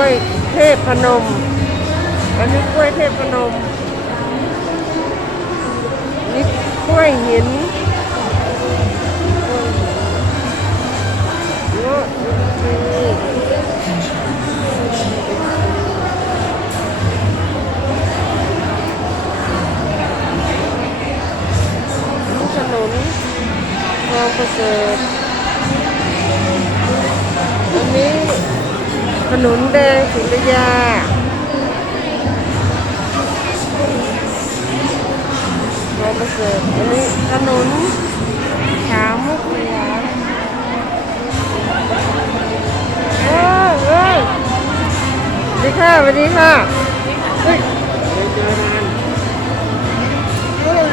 ล้วยเทพพนม อันนี้กล้วยเทพพนม นี่กล้วยหินนี่ขนุนทองประเสริฐ ขนุนแดงสุริยาทองประเสริฐอันนี้ขนุนขาวมุกเหลือเอ้ยเอ้ยสวัสดีค่ะสวัสดีค่ะเฮ้ยเจอนานเฮ้ย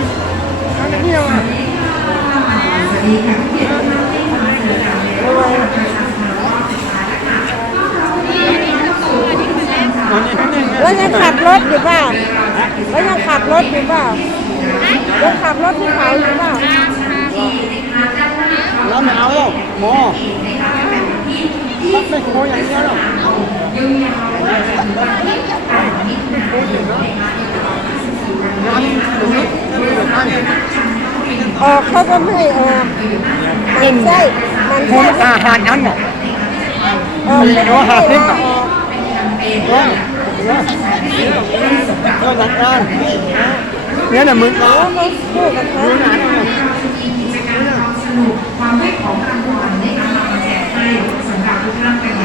อันนี้ยังอะระวัง แล้วยังขับ รถอยู่เปล่าแล้วยังขับรถอยู่เปล่ายังขับรถที่เขาอยู่เปล่าแล้วไม่เอาแล้วหมอรับไม่ขโมยอย่างเดียวหรอกร้านหนูนิดนั่นคือท่านออกเขาก็ไม่ให้ออกมันใช่มันคุใช่ณอาหารนั้นน่ะออกไม่ให้ออกเนาะเนาะเนาะหนักงานเนี่ยน่ะมึงเขาเนาะมาพูดกับเขามึงหนาเนี่ย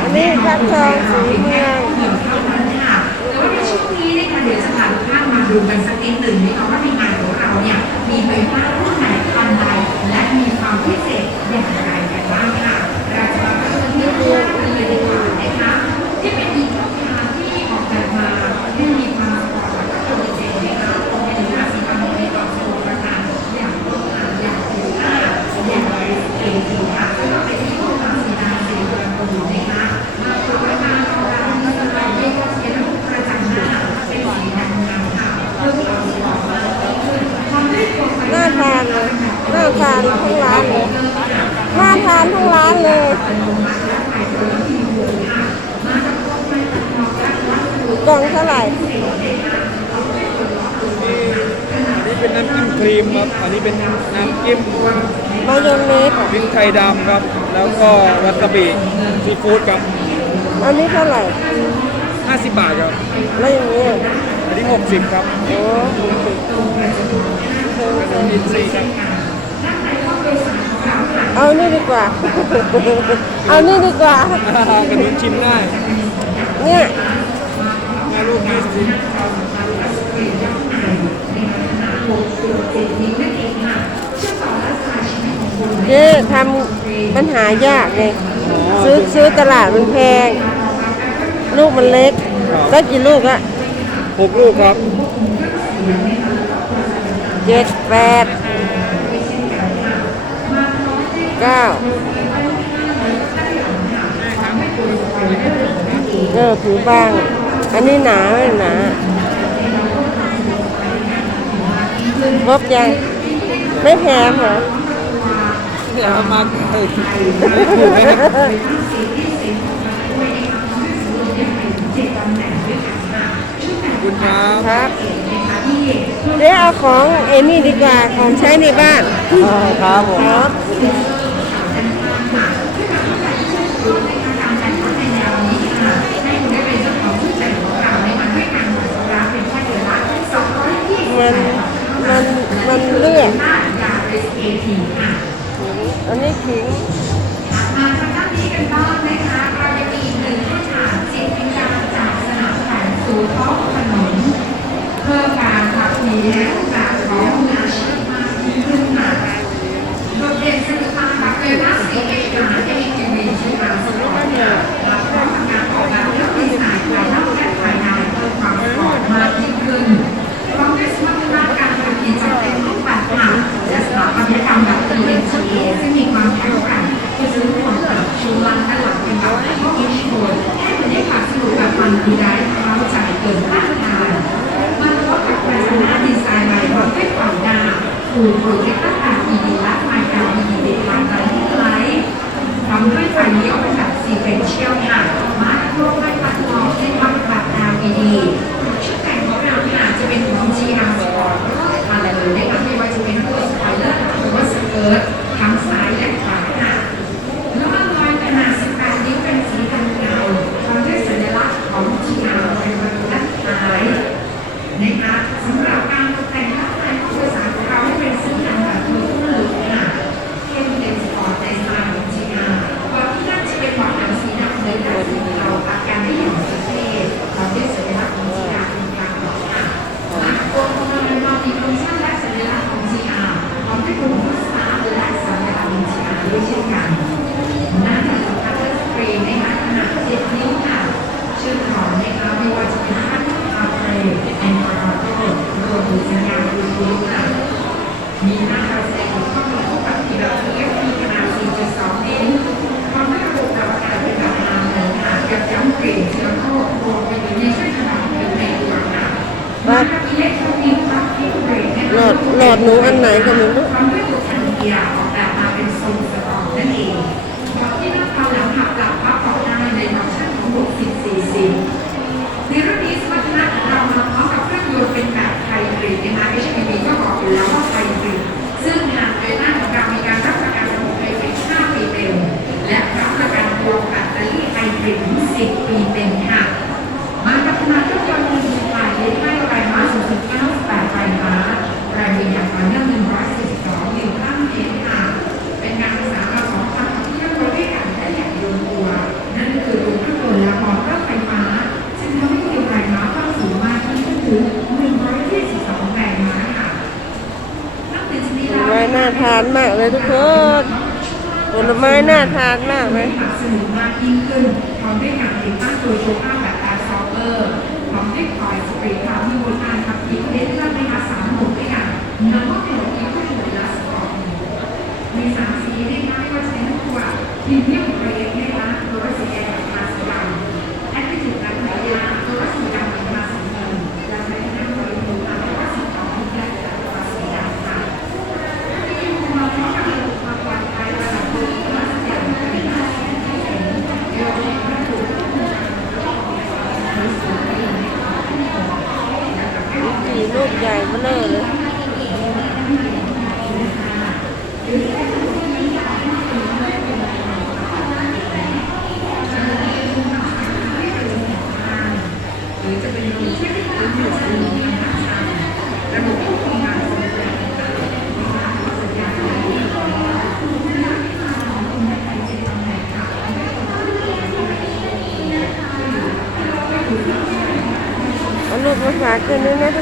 อันนี้ฟักทองสีเมืองาดูกันสักนิดหนึ่งนะคะว่าในงานของเราเนี่ยมีใบหน้ารุ่นไหนทันใดและมีความพิเศษอย่างไรกันบ้างค่ะเราจะมาเริ่มที่เรื่องกันเลยดีกว่านะคะที่เป็นอีกช่องทางที่ออกแบบมาที่มีความสปอร์ตและก็โดดเด่นนะคะตรงเป็นว่าสีความมีความสะดวกสบายอย่างรวดเร็วอย่างถูกต้องอย่างไรเองจริงค่ะซึ่งเราเป็นที่พวกเราสีดาสีเรือนคนนะคะมาดูรายการของเราก็จะไปเรียกว่าเสียงประจันหน้าเป็นสีแดงงามค่ะเพื่อเราสปอร์ตมาทำให้ตัวไป น่าทานเลยน่าทานทั้งร้านเลยน่าทานทั้งร้านเลย กล่องเท่าไหร่นี่เป็นน้ำจิ้มครีมครับ อันนี้เป็นน้ำจิ้มมายองเนสพริกไทยดำครับ แล้วก็วาซาบิซีฟู้ดครับอันนี้เท่าไหร่ 50 บาทครับ แล้วอย่างนี้อะอันนี้ 60 ครับโอ้โหขนมอินทรีย์ครับเอานี่ดีกว่า เอานี่ดีกว่าขนมชิมได้ เนี่ย แม่ลูก20 เจ๊ทำมันหายากไงซื้อซื้อตลาดมันแพง ลูกมันเล็กได้กี่ลูกอะ6ลูกครับเจ็ดแปดเก้าเออผิวบาง อันนี้หนาไม่หนาครบยัง ไม่แพงเหรอ เดี๋ยวเอามาให้ขอบคุณครับครับเดี๋ยวเอาของเอมี่ดีกว่าของใช้ในบ้านครับผม อันนี้ขิงมาทางด้านนี้กันบ้างนะคะเราจะมีหนึ่งข้อถายจิตวิญญารจากสนามแข่งสู่ท้องถนนเพื่อการขับขี่ในรูปแบบของมืออาชีพมากยิ่งขึ้นค่ะโดดเด่นสนุกมากับเป็นนักสีเอกหาเอ คืโปรเจคตอร์ LED และไมค์ LED เด็ดทางการที่ไลท์ทำด้วยไฟเลี้ยวกป็นแบซีเควนเชียลค่ะมาโลกไม่ปัดล้อที่ทำแบบดาวดีชุดแต่งของเราค่ะจะเป็นของ GR Sport แล้วก็อะไรเลยนะคะไม่ว่าจะเป็นตัวสปอยเลอร์หรือว่าสเกิร์ตทั้งซ้ายและขวาค่ะแล้วก็รอยขนาด18นิ้วเป็นสีดำเงาทำด้วยสัญลักษณ์ของ GR เป็นประตูด้านท้ายนะคะสำหรับการตกแต่ง หลอดหลอดหนูอันไหนก็ไม่รู้ในรุ่นนี้สมรรถนะของเรามาพร้อมกับเครื่องยนต์เป็นแบบไฮบริดนะคะานมากเลยทุกคนผลไม้น่าทานมากไลยสนุมาด้หนัติดตั้งตัวโชว์ภาพแบบอร์ซอฟเวอร์พร้อมด้คอยสปรีทาที่บนอาร์ทับทิพย์เล่น Önüne de